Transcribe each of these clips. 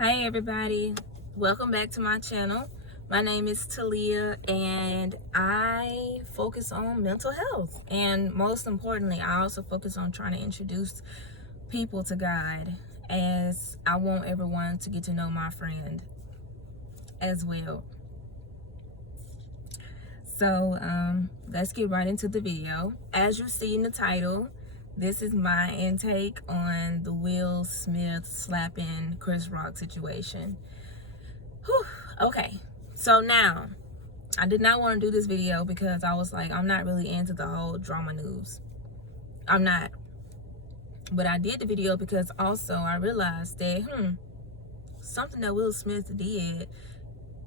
Hi everybody, welcome back to my channel. My name is Talia and I focus on mental health, and most importantly I also focus on trying to introduce people to God, as I want everyone to get to know my friend as well. So let's get right into the video. As you see in the title, this is my intake on the Will Smith slapping Chris Rock situation. Whew. Okay, so now I did not want to do this video because I was like, I'm not really into the whole drama news. I'm not. But I did the video because also I realized that something that Will Smith did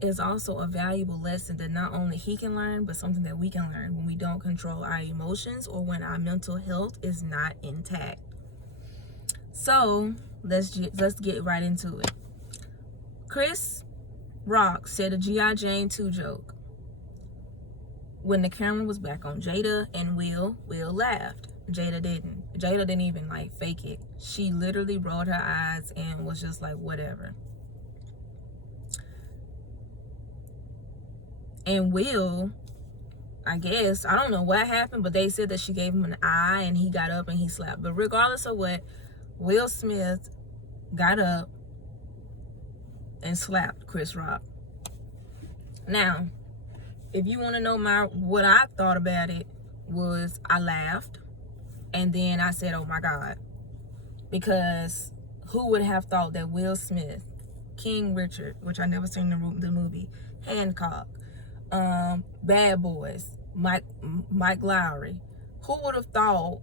is also a valuable lesson that not only he can learn, but something that we can learn when we don't control our emotions or when our mental health is not intact. So let's get right into it. Chris Rock said a G.I. Jane 2 joke. When the camera was back on Jada and Will laughed. Jada didn't even like fake it. She literally rolled her eyes and was just like, whatever. And Will, I guess, I don't know what happened, but they said that she gave him an eye and he got up and he slapped. But regardless of what, Will Smith got up and slapped Chris Rock. Now, if you want to know what I thought about it, was I laughed and then I said, oh my God, because who would have thought that Will Smith, King Richard, which I never seen the movie, Hancock, Bad Boys, Mike Lowry, who would have thought,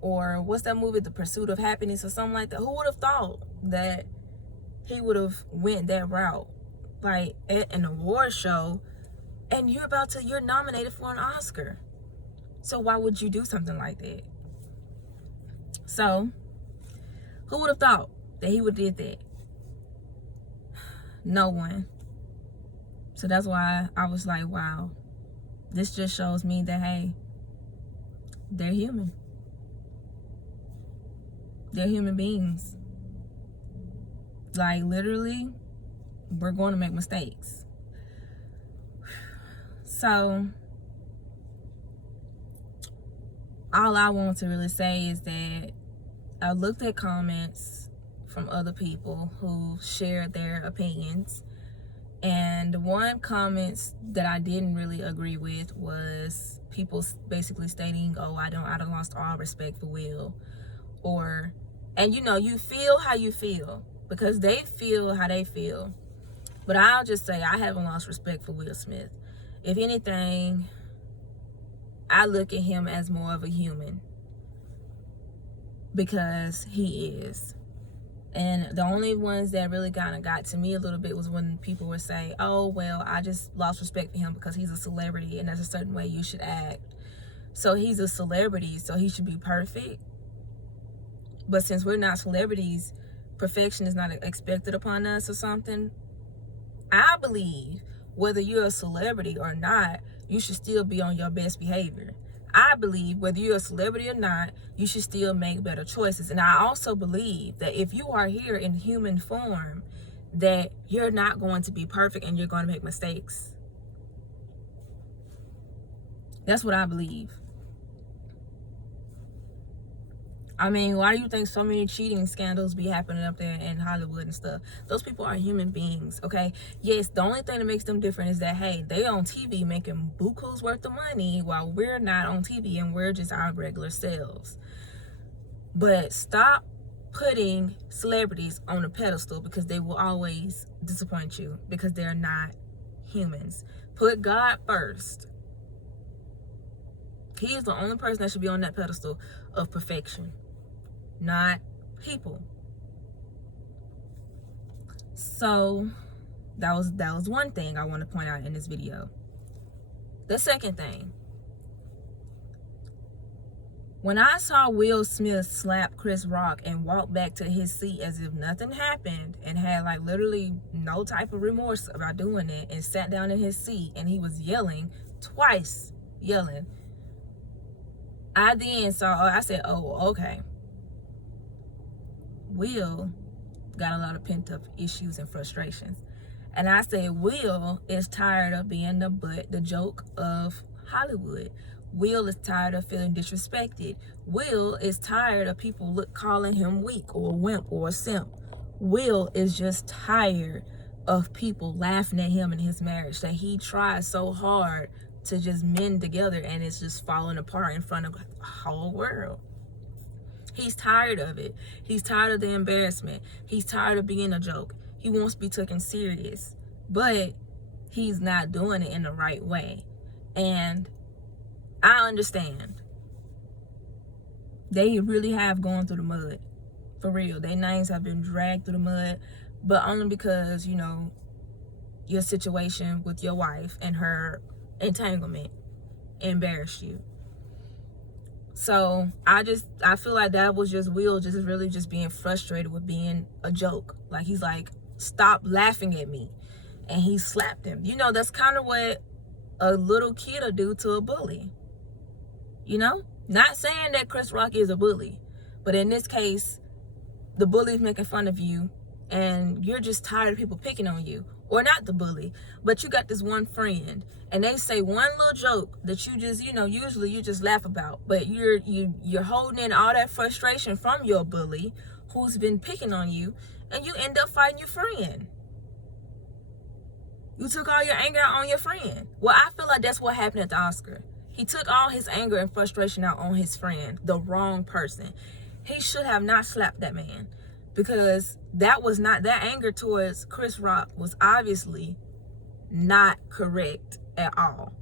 or what's that movie, The Pursuit of Happiness or something like that, who would have thought that he would have went that route, like at an award show, and you're nominated for an Oscar. So why would you do something like that? So who would have thought that he would have did that? No one. So that's why I was like, wow, this just shows me that, hey, they're human. They're human beings. Like, literally, we're going to make mistakes. So all I want to really say is that I looked at comments from other people who shared their opinions, and one comments that I didn't really agree with was people basically stating, oh, I don't lost all respect for Will, and you feel how you feel because they feel how they feel, but I'll just say I haven't lost respect for Will Smith. If anything, I look at him as more of a human, because he is. And the only ones that really kind of got to me a little bit was when people would say, oh, well, I just lost respect for him because he's a celebrity and there's a certain way you should act. So he's a celebrity, so he should be perfect. But since we're not celebrities, perfection is not expected upon us or something. I believe whether you're a celebrity or not, you should still be on your best behavior. I believe whether you're a celebrity or not, you should still make better choices. And I also believe that if you are here in human form, that you're not going to be perfect and you're going to make mistakes. That's what I believe. I mean, why do you think so many cheating scandals be happening up there in Hollywood and stuff? Those people are human beings, okay? Yes, the only thing that makes them different is that, hey, they on TV making bukus worth of money while we're not on TV and we're just our regular selves. But stop putting celebrities on a pedestal, because they will always disappoint you because they're not humans. Put God first. He is the only person that should be on that pedestal of perfection, not people. So that was one thing I want to point out in this video. The second thing, when I saw Will Smith slap Chris Rock and walk back to his seat as if nothing happened and had like literally no type of remorse about doing it, and sat down in his seat and he was yelling twice, I said, oh, okay. Will got a lot of pent-up issues and frustrations. And I said Will is tired of being the joke of Hollywood. Will is tired of feeling disrespected. Will is tired of people calling him weak or a wimp or a simp. Will is just tired of people laughing at him in his marriage that he tried so hard to just mend together, and it's just falling apart in front of the whole world. He's tired of it. He's tired of the embarrassment. He's tired of being a joke. He wants to be taken serious, but he's not doing it in the right way. And I understand. They really have gone through the mud. For real. Their names have been dragged through the mud, but only because, you know, your situation with your wife and her entanglement embarrassed you. So I feel like that was just Will just really just being frustrated with being a joke. Like, he's like, stop laughing at me. And he slapped him. You know, that's kind of what a little kid will do to a bully. You know? Not saying that Chris Rock is a bully, but in this case, the bully's making fun of you and you're just tired of people picking on you. Or not the bully, but you got this one friend and they say one little joke that you just, you know, usually you just laugh about, but you're holding in all that frustration from your bully who's been picking on you, and you end up fighting your friend. You took all your anger out on your friend. Well, I feel like that's what happened at the Oscar. He took all his anger and frustration out on his friend, the wrong person. He should have not slapped that man, because that anger towards Chris Rock was obviously not correct at all.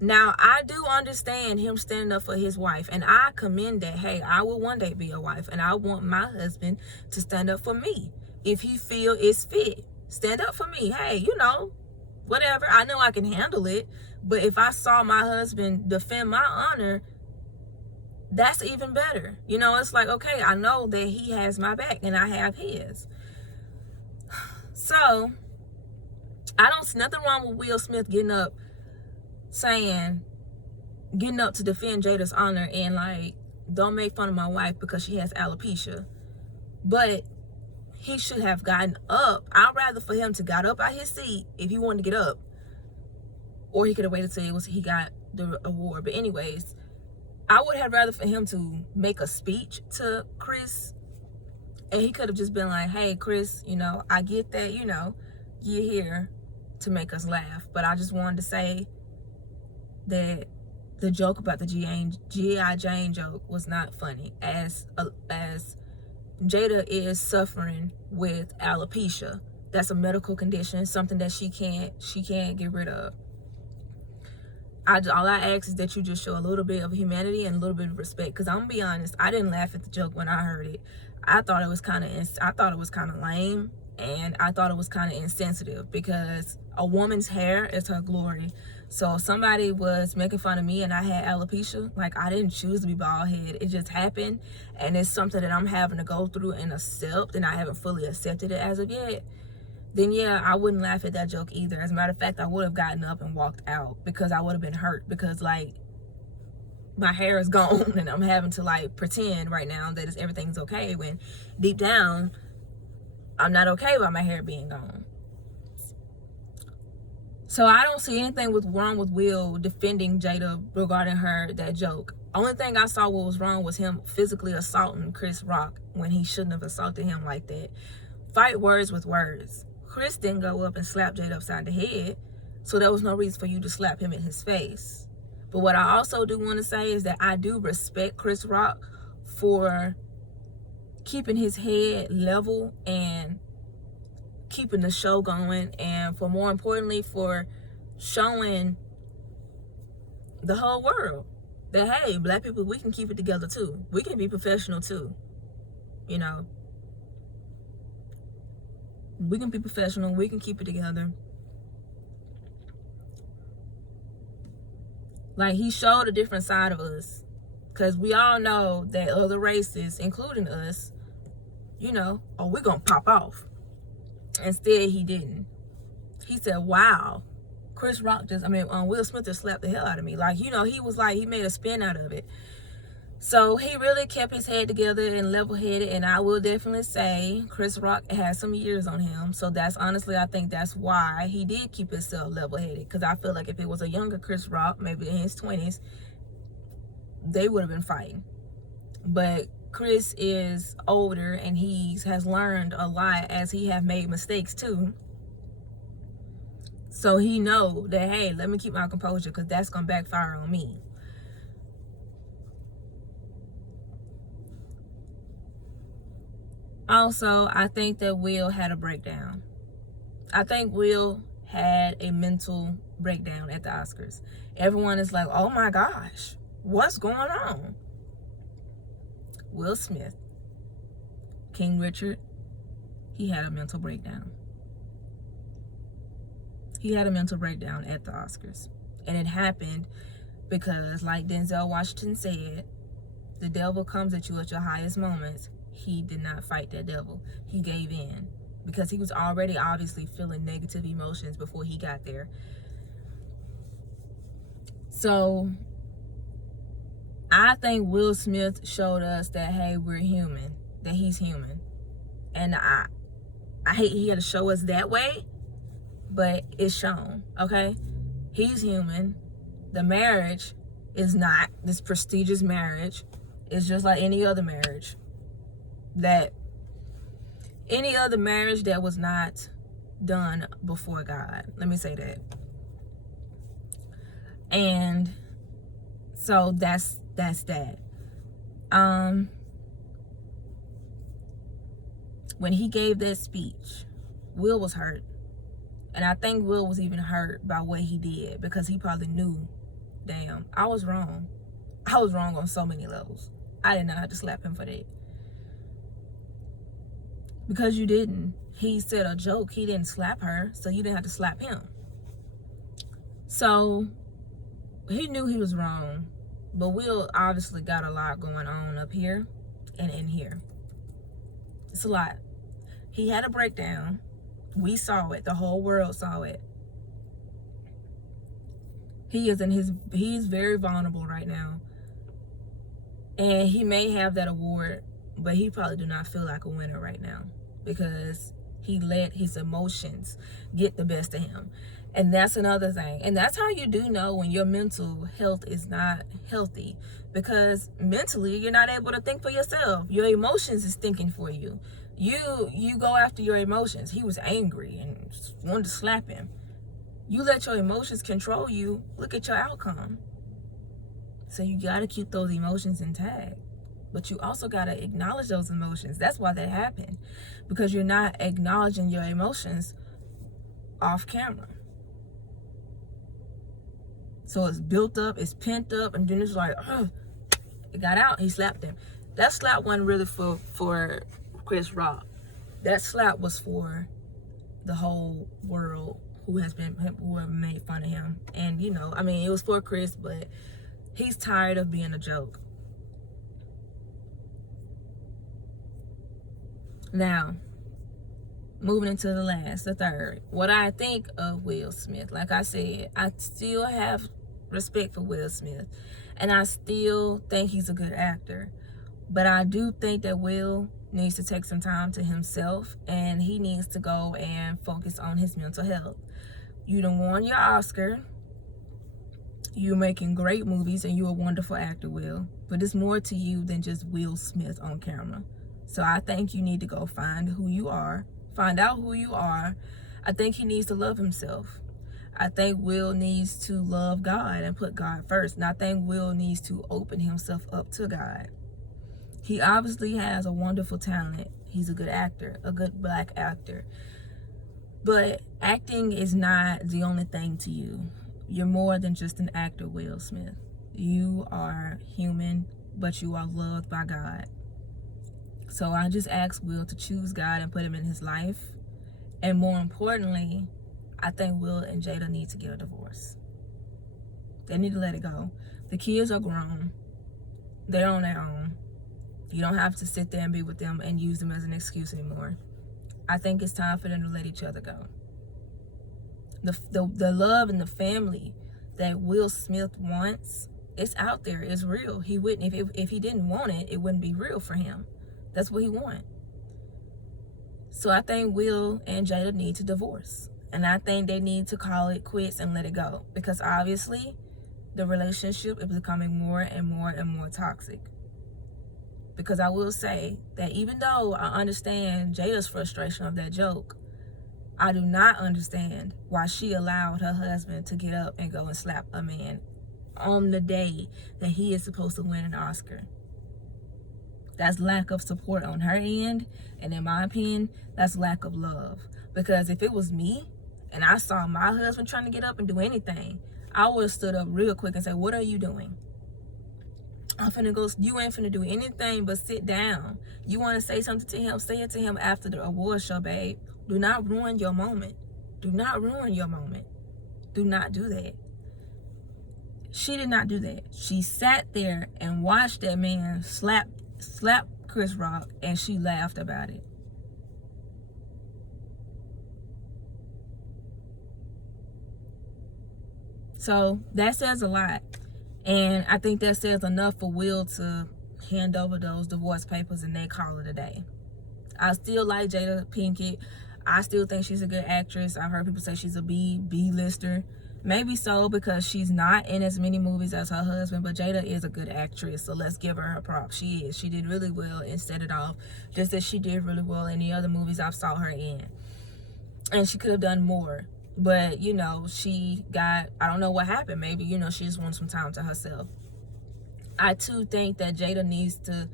Now, I do understand him standing up for his wife, and I commend that. Hey, I will one day be a wife, and I want my husband to stand up for me. If he feel it's fit, stand up for me. Hey, you know, whatever. I know I can handle it, but if I saw my husband defend my honor, that's even better. You know, it's like, okay, I know that he has my back and I have his. So I don't see nothing wrong with Will Smith getting up to defend Jada's honor and like, don't make fun of my wife because she has alopecia. But he should have gotten up. I'd rather for him to got up out his seat if he wanted to get up, or he could have waited till he got the award. But anyways, I would have rather for him to make a speech to Chris, and he could have just been like, hey, Chris, you know, I get that, you know, you're here to make us laugh, but I just wanted to say that the joke about the G.I. Jane joke was not funny, as Jada is suffering with alopecia. That's a medical condition, something that she can't get rid of. All I ask is that you just show a little bit of humanity and a little bit of respect. Because I'm gonna be honest, I didn't laugh at the joke when I heard it. I thought it was kind of lame, and I thought it was kind of insensitive, because a woman's hair is her glory. So if somebody was making fun of me and I had alopecia, like, I didn't choose to be bald headed. It just happened, and it's something that I'm having to go through and accept, and I haven't fully accepted it as of yet. Then yeah, I wouldn't laugh at that joke either. As a matter of fact, I would have gotten up and walked out, because I would have been hurt, because like, my hair is gone and I'm having to like pretend right now that everything's okay, when deep down I'm not okay about my hair being gone. So I don't see anything wrong with Will defending Jada regarding that joke. Only thing I saw what was wrong was him physically assaulting Chris Rock when he shouldn't have assaulted him like that. Fight words with words. Chris didn't go up and slap Jada upside the head, so there was no reason for you to slap him in his face. But what I also do want to say is that I do respect Chris Rock for keeping his head level and keeping the show going, and for more importantly, for showing the whole world that, hey, black people, we can keep it together too. We can be professional too. You know, we can be professional, we can keep it together. Like, he showed a different side of us, because we all know that other races, including us, you know, oh, we're gonna pop off. Instead, he didn't. He said, wow, Will Smith just slapped the hell out of me. Like, you know, he was like, he made a spin out of it. So he really kept his head together and level-headed, and I will definitely say Chris Rock has some years on him. So that's honestly, I think that's why he did keep himself level-headed, because I feel like if it was a younger Chris Rock, maybe in his 20s, they would have been fighting. But Chris is older, and he has learned a lot, as he have made mistakes too. So he know that, hey, let me keep my composure, because that's gonna backfire on me. Also, I think that Will had a breakdown. I think Will had a mental breakdown at the Oscars. Everyone is like, oh my gosh, what's going on? Will Smith, King Richard, he had a mental breakdown. He had a mental breakdown at the Oscars. And it happened because, like Denzel Washington said, the devil comes at you at your highest moments. He did not fight that devil. He gave in because he was already obviously feeling negative emotions before he got there. So I think Will Smith showed us that, hey, we're human, that he's human. And I hate he had to show us that way, but it's shown, okay? He's human. The marriage is not this prestigious marriage. It's just like any other marriage. That was not done before God. Let me say that. And so that's that. When he gave that speech, Will was hurt. And I think Will was even hurt by what he did, because he probably knew, damn, I was wrong. I was wrong on so many levels. I did not have to slap him for that. Because you didn't. He said a joke. He didn't slap her, so you didn't have to slap him. So he knew he was wrong. But Will obviously got a lot going on up here and in here. It's a lot. He had a breakdown. We saw it. The whole world saw it. He's very vulnerable right now. And he may have that award, but he probably do not feel like a winner right now, because he let his emotions get the best of him. And that's another thing. And that's how you do know when your mental health is not healthy, because mentally you're not able to think for yourself. Your emotions is thinking for you. You go after your emotions. He was angry and wanted to slap him. You let your emotions control you, look at your outcome. So you got to keep those emotions intact. But you also got to acknowledge those emotions. That's why that happened. Because you're not acknowledging your emotions off camera. So it's built up, it's pent up, and then it's like, it got out, he slapped him. That slap wasn't really for Chris Rock. That slap was for the whole world who have made fun of him. And, you know, I mean, it was for Chris, but he's tired of being a joke. Now, moving into the third. What I think of Will Smith. Like I said, I still have respect for Will Smith. And I still think he's a good actor. But I do think that Will needs to take some time to himself. And he needs to go and focus on his mental health. You done won your Oscar. You're making great movies and you're a wonderful actor, Will. But it's more to you than just Will Smith on camera. So I think you need to go find who you are. Find out who you are. I think he needs to love himself. I think Will needs to love God and put God first. And I think Will needs to open himself up to God. He obviously has a wonderful talent. He's a good actor, a good black actor. But acting is not the only thing to you. You're more than just an actor, Will Smith. You are human, but you are loved by God. So I just ask Will to choose God and put him in his life. And more importantly, I think Will and Jada need to get a divorce. They need to let it go. The kids are grown. They're on their own. You don't have to sit there and be with them and use them as an excuse anymore. I think it's time for them to let each other go. The love and the family that Will Smith wants It's out there. It's real. He wouldn't, if he didn't want it, it wouldn't be real for him. That's what he wanted. So I think Will and Jada need to divorce. And I think they need to call it quits and let it go. Because obviously, the relationship is becoming more and more and more toxic. Because I will say that even though I understand Jada's frustration of that joke, I do not understand why she allowed her husband to get up and go and slap a man on the day that he is supposed to win an Oscar. That's lack of support on her end, and in my opinion, that's lack of love. Because if it was me and I saw my husband trying to get up and do anything, I would have stood up real quick and said, what are you doing? I'm finna go, you ain't finna do anything but sit down. You wanna say something to him, say it to him after the award show, babe. Do not ruin your moment. Do not ruin your moment. Do not do that. She did not do that. She sat there and watched that man slap Chris Rock, and she laughed about it. So that says a lot. And I think that says enough for Will to hand over those divorce papers and they call it a day. I still like Jada Pinkett. I still think she's a good actress. I've heard people say she's a B-lister. Maybe so, because she's not in as many movies as her husband, but Jada is a good actress, so let's give her props. She is. She did really well and set it off, just as she did really well in the other movies I've saw her in. And she could have done more, but, you know, she got, I don't know what happened. Maybe, you know, she just wants some time to herself. I, too, think that Jada needs to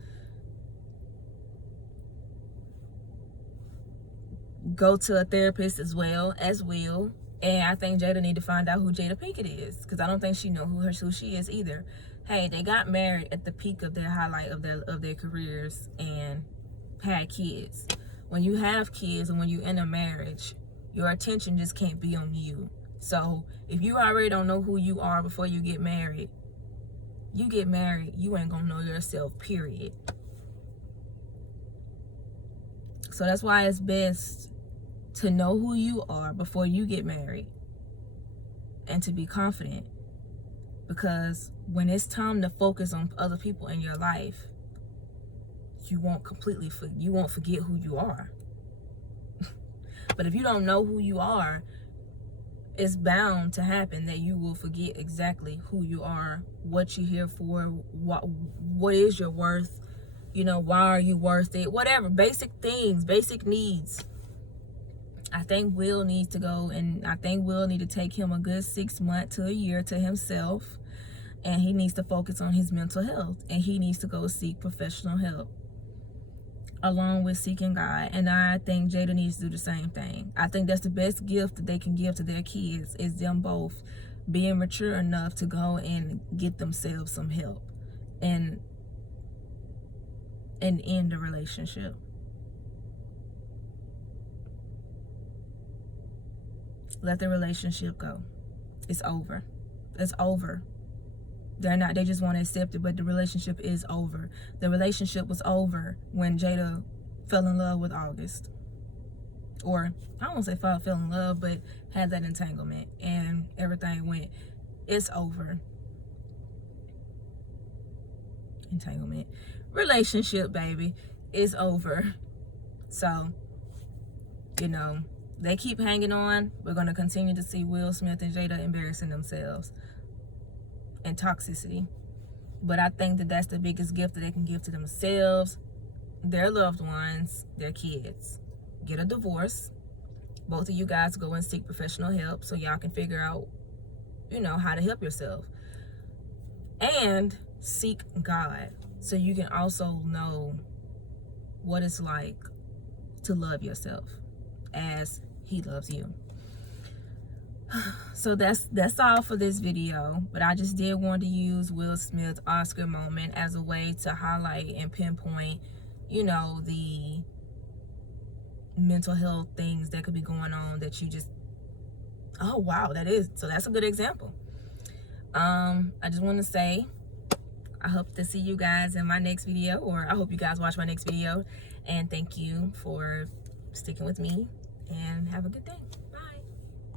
go to a therapist as well as Will. And I think Jada need to find out who Jada Pinkett is, because I don't think she know who she is either. Hey, they got married at the peak of their highlight of their careers and had kids. When you have kids and when you're in a marriage, your attention just can't be on you. So if you already don't know who you are before you get married, you ain't gonna know yourself, period. So that's why it's best to know who you are before you get married and to be confident, because when it's time to focus on other people in your life, you won't forget who you are. But if you don't know who you are, it's bound to happen that you will forget exactly who you are, what you're here for, what is your worth, you know, why are you worth it, whatever, basic things, basic needs. I think Will needs to go, and I think Will need to take him a good 6 months to a year to himself, and he needs to focus on his mental health, and he needs to go seek professional help along with seeking God. And I think Jada needs to do the same thing. I think that's the best gift that they can give to their kids, is them both being mature enough to go and get themselves some help and end the relationship. Let the relationship go. It's over. It's over. They just want to accept it, but the relationship is over. The relationship was over when Jada fell in love with August. Or, I don't want to say fell in love, but had that entanglement and everything went. It's over. Entanglement. Relationship, baby. It's over. So, you know, they keep hanging on. We're going to continue to see Will Smith and Jada embarrassing themselves and toxicity. But I think that that's the biggest gift that they can give to themselves, their loved ones, their kids. Get a divorce. Both of you guys go and seek professional help so y'all can figure out, you know, how to help yourself. And seek God so you can also know what it's like to love yourself as He loves you. So that's all for this video, but I just did want to use Will Smith's Oscar moment as a way to highlight and pinpoint, you know, the mental health things that could be going on that you just, oh wow, that's a good example. I just want to say I hope to see you guys in my next video, or I hope you guys watch my next video, and thank you for sticking with me, and have a good day.